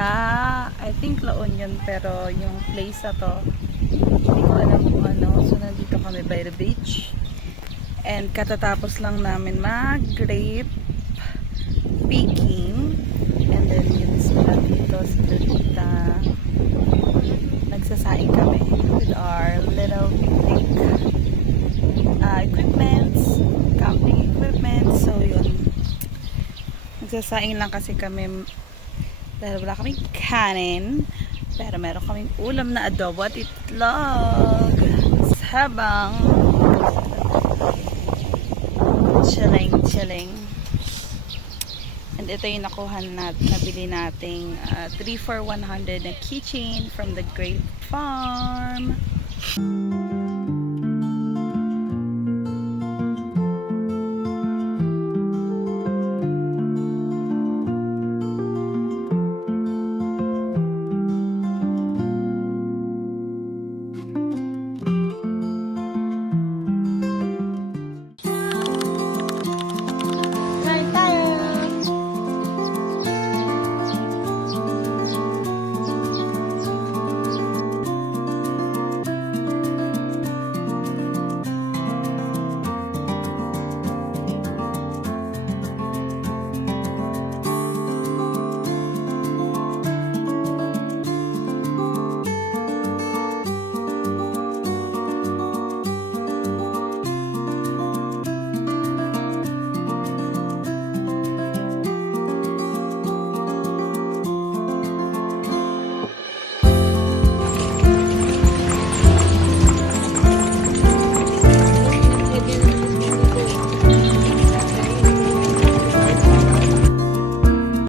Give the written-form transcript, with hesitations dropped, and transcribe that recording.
sa, I think La Union, pero yung place na to, hindi ko alam kung ano. So, nandito kami by the beach. And katatapos lang namin mag-grape picking. And then yun sila dito, si Lolita. Nagsasaing kami with our little picnic equipments, camping equipment. So yun, nagsasaing lang kasi kami dahil wala kaming kanin, pero meron kaming ulam na adobo at itlog. Habang chilling. And ito yung nabili nating 3 for 100 na keychain from the Grape Farm.